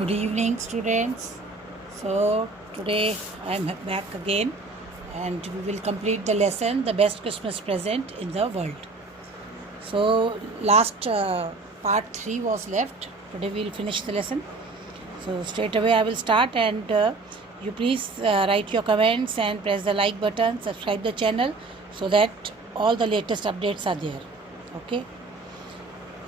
Good evening, students. So, today I am back again and we will complete the lesson The Best Christmas Present in the World. So, last part 3 was left. Today we will finish the lesson. So, straight away I will start and you please write your comments and press the like button, subscribe the channel so that all the latest updates are there. Okay.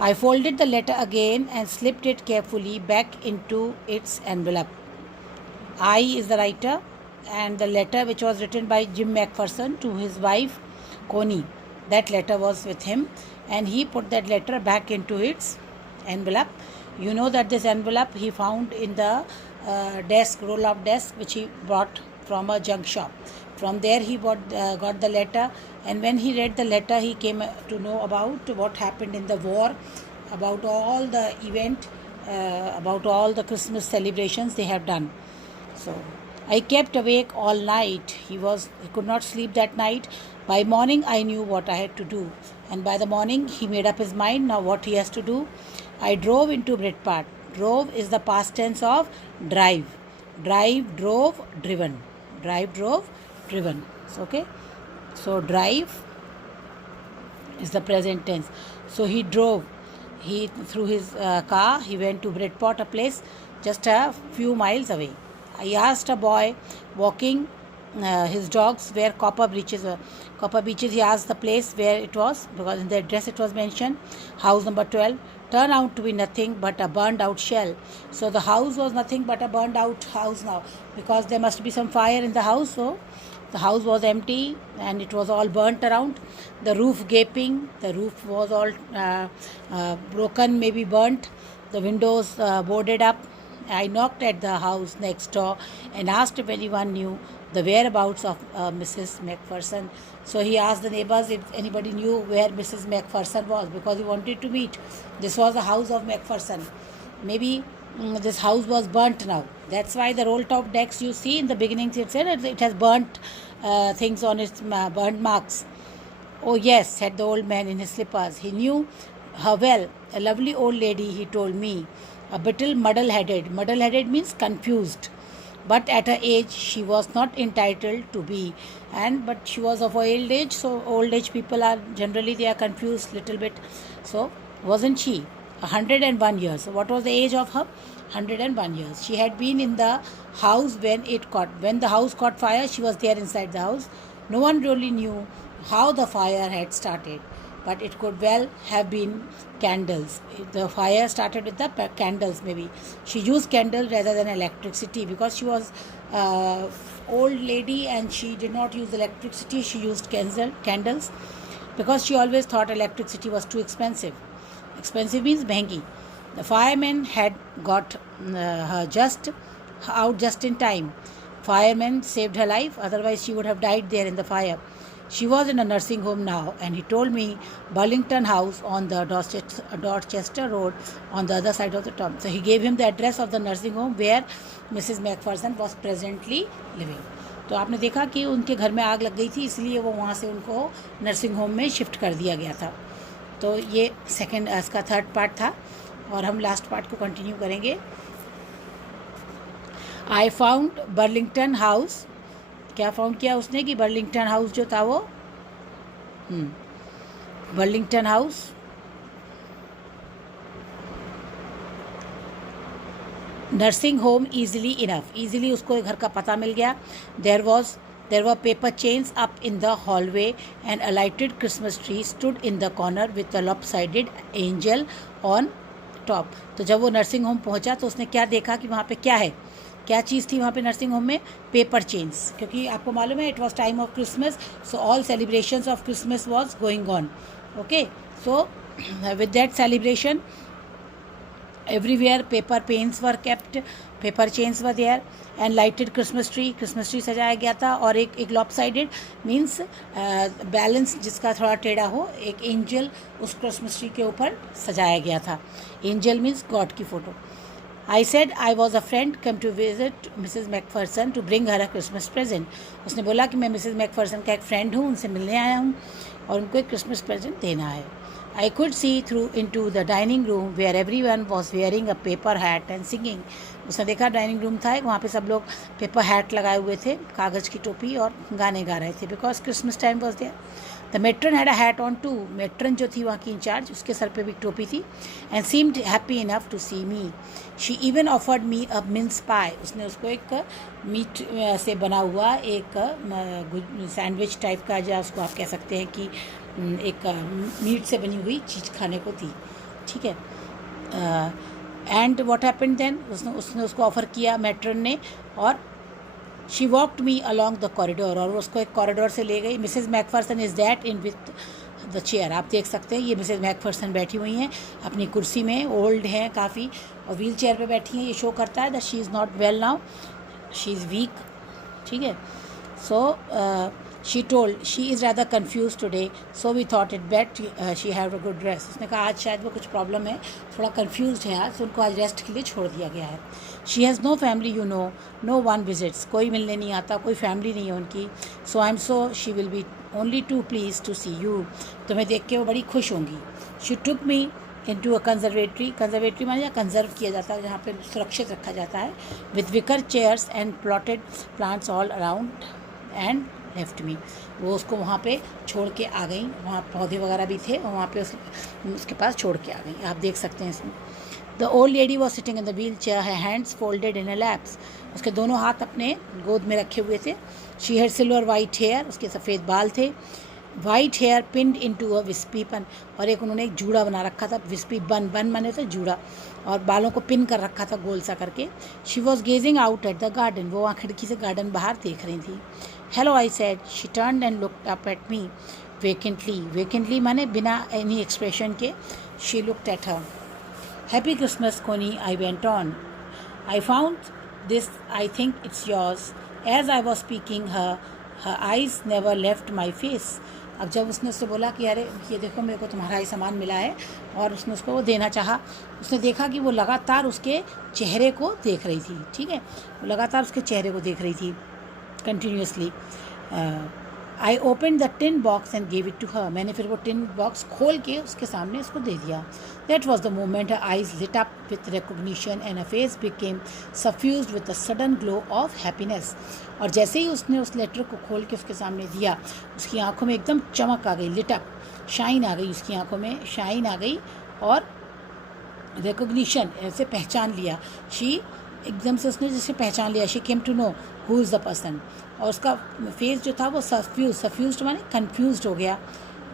I folded the letter again and slipped it carefully back into its envelope. I is the writer, and the letter which was written by Jim McPherson to his wife Connie, that letter was with him, and he put that letter back into its envelope. You know that this envelope he found in the roll-up desk which he bought from a junk shop. From there he got the letter, and when he read the letter he came to know about what happened in the war, about all the event, about all the Christmas celebrations they have done. So I kept awake all night. He could not sleep that night. By morning I knew what I had to do, and by the morning he made up his mind now what he has to do. I drove into Britpart. Drove is the past tense of drive. Drive, drove, driven. Drive, drove, driven. Okay. So drive is the present tense. So he drove. He through his car. He went to Britport, a place just a few miles away. I asked a boy walking his dogs where Copper Beaches were. Copper Beaches, he asked the place where it was, because in the address it was mentioned, house number 12. Turned out to be nothing but a burned out shell. So the house was nothing but a burned out house now, because there must be some fire in the house. So the house was empty and it was all burnt around. The roof gaping, the roof was all broken, maybe burnt. The windows boarded up. I knocked at the house next door and asked if anyone knew the whereabouts of Mrs. McPherson. So he asked the neighbors if anybody knew where Mrs. McPherson was, because he wanted to meet. This was the house of McPherson. Maybe this house was burnt now. That's why the roll top decks you see in the beginning, it said it has burnt things on its burnt marks. Oh yes, said the old man in his slippers. He knew her well. A lovely old lady, he told me. A little muddle-headed. Muddle-headed means confused. But at her age, she was not entitled to be. But she was of old age, so old age people are generally, they are confused little bit. So wasn't she? 101 years. So what was the age of her? 101 years. She had been in the house when the house caught fire. She was there inside the house. No one really knew how the fire had started, but it could well have been candles. The fire started with the candles, maybe. She used candles rather than electricity, because she was old lady and she did not use electricity. She used candles because she always thought electricity was too expensive. Expensive means mehengi. The firemen had got her out just in time. Firemen saved her life, otherwise she would have died there in the fire. She was in a nursing home now, and he told me Burlington House on the Dorchester Road on the other side of the town. So he gave him the address of the nursing home where Mrs. McPherson was presently living. तो आपने देखा कि उनके घर में आग लग गई थी, इसलिए वो वहाँ से उनको नर्सिंग होम में शिफ्ट कर दिया गया था. तो ये इसका थर्ड पार्ट था और हम लास्ट पार्ट को कंटिन्यू करेंगे. I found Burlington house. क्या फाउंड किया उसने कि बर्लिंगटन हाउस जो था वो Burlington house nursing home easily enough. Easily उसको घर का पता मिल गया. There were paper chains up in the hallway and a lighted Christmas tree stood in the corner with a lopsided angel on top. तो जब वो नर्सिंग होम पहुंचा तो उसने क्या देखा कि वहाँ पे क्या चीज़ थी वहाँ पे नर्सिंग होम में? Paper chains. क्योंकि आपको मालूम है it was time of Christmas, so all celebrations of Christmas was going on. Okay, so with that celebration everywhere paper panes were kept, paper chains were there, and lighted Christmas tree सजाया गया था. और एक lopsided means balance जिसका थोड़ा टेढ़ा हो, एक एंजल उस क्रिसमस ट्री के ऊपर सजाया गया था. एंजल मीन्स गॉड की photo. I said I was a friend come to visit Mrs. McPherson to bring her a Christmas present. उसने बोला कि मैं मिसेस मैकफर्सन का एक फ्रेंड हूँ, उनसे मिलने आया हूँ और उनको एक क्रिसमस प्रेजेंट देना है. I could see through into the dining room where everyone was wearing a paper hat and singing. उसने देखा डाइनिंग रूम था वहाँ पे सब लोग पेपर हैट लगाए हुए थे, कागज़ की टोपी, और गाने गा रहे थे because Christmas time was there. The matron had a hat on too. Matron जो थी वहाँ की इंचार्ज, उसके सर पे भी टोपी थी. And seemed happy enough to see me. She even offered me a mince pie. उसने उसको एक मीट से बना हुआ एक सैंडविच टाइप का, या उसको आप कह सकते हैं कि एक मीट से बनी हुई चीज़ खाने को दी. ठीक है. एंड वॉट हैपेंड देन, उसने उसको ऑफ़र किया मैट्रन ने, और she walked me along the corridor. और उसको एक कॉरिडोर से ले गई. Mrs McPherson is that in with the chair. आप देख सकते हैं ये मिसेज मैकफर्सन बैठी हुई हैं अपनी कुर्सी में, ओल्ड हैं काफ़ी, और व्हील चेयर पर बैठी हैं. ये शो करता है that she is not well now, she is week. ठीक है. सो she told she is rather confused today, so we thought it better she have a good rest. उसने कहा आज शायद वो कुछ प्रॉब्लम है, थोड़ा confused है आज, तो उनको आज रेस्ट के लिए छोड़ दिया गया है. she has no family you know, no one visits. कोई मिलने नहीं आता, कोई फैमिली नहीं है उनकी. so I'm so she will be only too pleased to see you. तुम्हें देख के वो बड़ी खुश होंगी. she took me into a conservatory. Conservatory माने कंजर्व किया जाता है, जहाँ पे सुरक्षित रखा जाता है, with wicker chairs and potted plants all around and left me. वो उसको वहाँ पे छोड़ के आ गई. वहाँ पौधे वगैरह भी थे और वहाँ पे उसके पास छोड़ के आ गई. आप देख सकते हैं इसमें. The old lady was sitting in the wheelchair, her hands folded in her laps. उसके दोनों हाथ अपने गोद में रखे हुए थे. She had silver white hair. उसके सफ़ेद बाल थे. White hair pinned into a wispy bun. और एक उन्होंने एक जूड़ा बना रखा था. विस्पी बन, बन माने तो जूड़ा, और बालों को पिन कर रखा था गोल सा करके. She was gazing out at the garden. वो वहाँ खिड़की से गार्डन बाहर देख रही थी. Hello I said. She turned and looked up at me vacantly. Vacantly माने बिना एनी एक्सप्रेशन के. She looked at her. Happy Christmas Connie, I went on. I found this, I think it's yours. As I was speaking her eyes never left my face. अब जब उसने उससे बोला कि अरे ये देखो मेरे को तुम्हारा ही सामान मिला है, और उसने उसको वो देना चाहा, उसने देखा कि वो लगातार उसके चेहरे को देख रही थी. ठीक है. वो लगातार उसके चेहरे को देख रही थी continuously. I open the tin box and gave it to her. मैंने फिर वो टिन बॉक्स खोल के उसके सामने उसको दे दिया. That was the moment her eyes lit up with recognition and her face became suffused with a sudden glow of happiness. और जैसे ही उसने उस लेटर को खोल के उसके सामने दिया, उसकी आंखों में एकदम चमक आ गई. लिट अप, शाइन आ गई उसकी आंखों में, शाइन आ गई. और रिकॉग्निशन, ऐसे पहचान लिया. शी एकदम से उसने जैसे पहचान लिया. She came to know who is the person. और उसका फेस जो था वो सफ्यूज माने कन्फ्यूज़ड हो गया.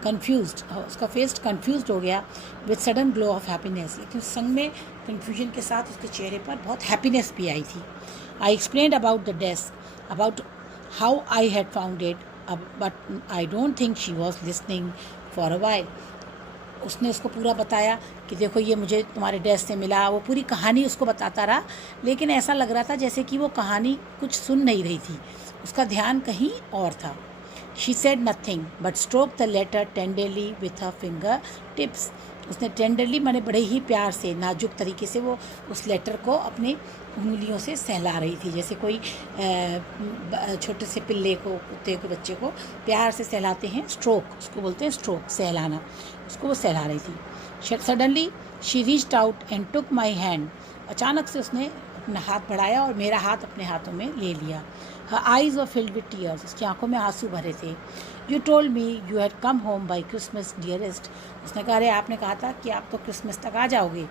कन्फ्यूज़ड, उसका फेस कन्फ्यूज़ड हो गया with sudden glow of happiness. लेकिन संग में कन्फ्यूजन के साथ उसके चेहरे पर बहुत हैप्पीनेस भी आई थी. I explained about the desk, about how I had found it, but I don't think she was listening for a while. उसने उसको पूरा बताया कि देखो ये मुझे तुम्हारे डेस्क से मिला. वो पूरी कहानी उसको बताता रहा, लेकिन ऐसा लग रहा था जैसे कि वो कहानी कुछ सुन नहीं रही थी, उसका ध्यान कहीं और था. She said nothing but stroked the letter tenderly with her finger tips. उसने टेंडरली माने बड़े ही प्यार से, नाजुक तरीके से वो उस लेटर को अपनी उंगलियों से सहला रही थी, जैसे कोई छोटे से पिल्ले को, कुत्ते के बच्चे को प्यार से सहलाते हैं. स्ट्रोक, उसको बोलते हैं स्ट्रोक, सहलाना. उसको वो सहला रही थी. Suddenly she reached out and took my hand. अचानक से उसने अपना हाथ बढ़ाया और मेरा हाथ अपने हाथों में ले लिया. Her eyes were filled with tears. उसकी आंखों में आंसू भरे थे. You told me you had come home by Christmas, dearest. उसने कहा अरे आपने कहा था कि आप तो क्रिसमस तक आ जाओगे,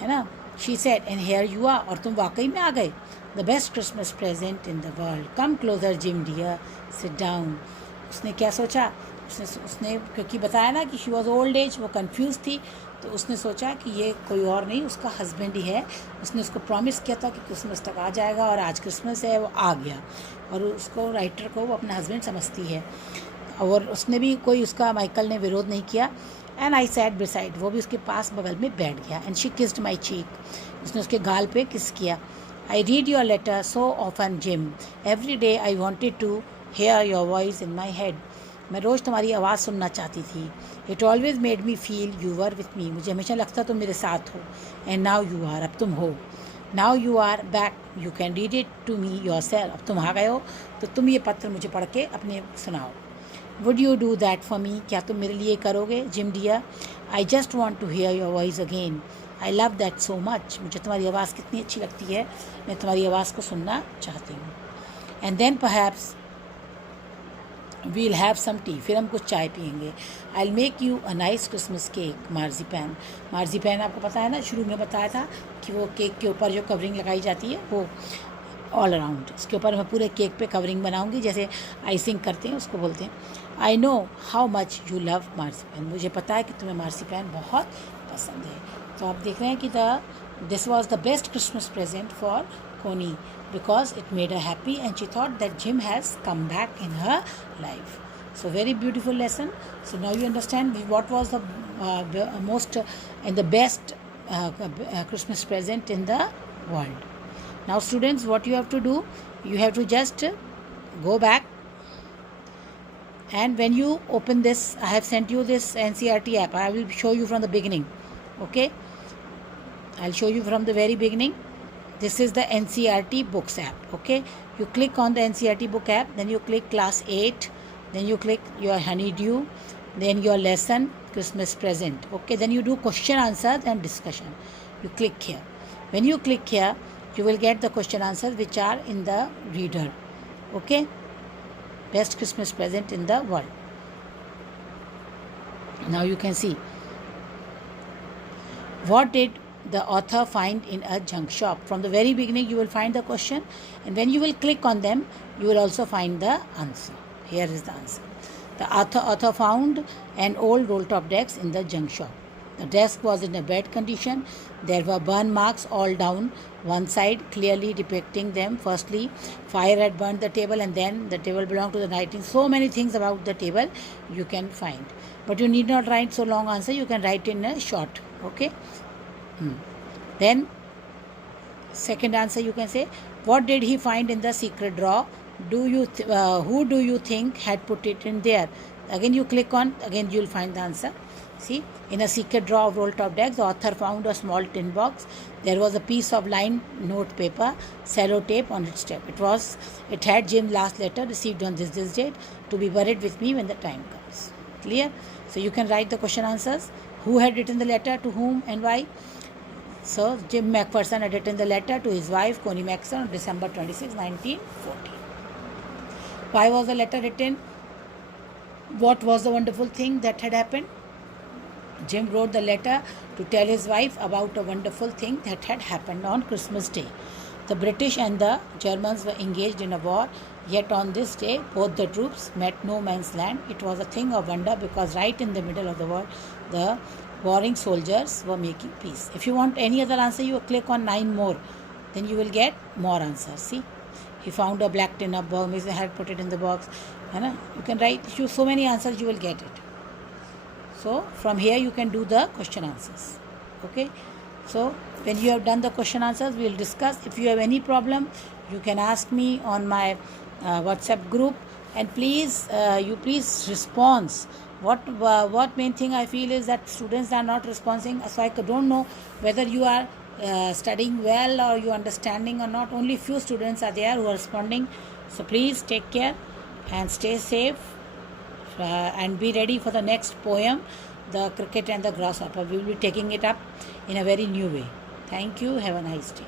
है ना. She said, and here you are. और तुम वाकई में आ गए. The best Christmas present in the world. Come closer, Jim dear. Sit down. उसने क्या सोचा, उसने क्योंकि बताया ना कि शी वॉज ओल्ड एज, वो कंफ्यूज थी, तो उसने सोचा कि ये कोई और नहीं, उसका हस्बैंड ही है. उसने उसको प्रॉमिस किया था कि क्रिसमस तक आ जाएगा, और आज क्रिसमस है, वो आ गया. और उसको, राइटर को, वो अपना हस्बैंड समझती है. और उसने भी कोई, उसका माइकल ने विरोध नहीं किया. And I sat beside. वो भी उसके पास बगल में बैठ गया. And she kissed my cheek. उसने उसके गाल पे किस किया. I read your letter so often Jim. Every day I wanted to hear your voice in my head. मैं रोज़ तुम्हारी आवाज़ सुनना चाहती थी. It always made me feel you were with me. मुझे हमेशा लगता तुम मेरे साथ हो. And now you are. अब तुम हो. Now you are back. You can read it to me yourself. अब तुम आ गए हो, तो तुम ये पत्र मुझे पढ़ के अपने सुनाओ. Would you do that for me. क्या तुम मेरे लिए करोगे Jim dear. I just want to hear your voice again. I love that so much. मुझे तुम्हारी आवाज़ कितनी अच्छी लगती है, मैं तुम्हारी आवाज़ को सुनना चाहती हूँ. And then perhaps we'll have some tea. फिर हम कुछ चाय पियेंगे. I'll make you a nice Christmas cake, marzipan. Marzipan आपको पता है ना, शुरू में बताया था कि वो केक के ऊपर जो कवरिंग लगाई जाती है वो ऑल अराउंड, इसके ऊपर मैं पूरे केक पे कवरिंग बनाऊंगी, जैसे आइसिंग करते हैं उसको बोलते हैं. I know how much you love marzipan. मुझे पता है कि तुम्हें मार्सीपैन बहुत पसंद है. तो आप देख रहे हैं कि this was the best Christmas present for कोनी because it made her happy and she thought that Jim has come back in her life. So very beautiful lesson. So now you understand what was the most and the best Christmas present in the world. Now students, what you have to do, you have to just go back, and when you open this, I have sent you this NCERT app. I will show you from the beginning. Okay, I'll show you from the very beginning. This is the NCERT books app. Okay, you click on the NCERT book app, then you click class 8, then you click your honeydew, then your lesson Christmas present. Okay, then you do question answers and discussion. You click here. When you click here, you will get the question answers which are in the reader. Okay, best Christmas present in the world. Now you can see what did the author find in a junk shop. From the very beginning you will find the question, and when you will click on them you will also find the answer. Here is the answer. The author found an old roll top desk in the junk shop. The desk was in a bad condition. There were burn marks all down one side, clearly depicting them. Firstly, fire had burned the table, and then the table belonged to the nightingale. So many things about the table you can find, but you need not write so long answer. You can write in a short. Okay. Then second answer you can say, what did he find in the secret drawer? Who do you think had put it in there? Again you click on, again you will find the answer. See, in a secret drawer of roll top deck, the author found a small tin box. There was a piece of lined note paper, sellotape on its tip. It had Jim's last letter received on this date, to be buried with me when the time comes. Clear? So you can write the question answers. Who had written the letter, to whom and why? So Jim McPherson had written the letter to his wife Connie Macpherson on December 26, 1914. Why was the letter written? What was the wonderful thing that had happened? Jim wrote the letter to tell his wife about a wonderful thing that had happened on Christmas Day. The British and the Germans were engaged in a war, yet on this day both the troops met no man's land. It was a thing of wonder because right in the middle of the war, the warring soldiers were making peace. If you want any other answer, you click on 9 more, then you will get more answers. See, he found a black tin of box, he had put it in the box. You can write so many answers, you will get it. So from here you can do the question answers. Okay, so when you have done the question answers, we will discuss. If you have any problem, you can ask me on my WhatsApp group, and please respond. What main thing I feel is that students are not responding, so I don't know whether you are studying well or you understanding or not. Only few students are there who are responding. So please take care and stay safe, and be ready for the next poem, The Cricket and the Grasshopper. We will be taking it up in a very new way. Thank you. Have a nice day.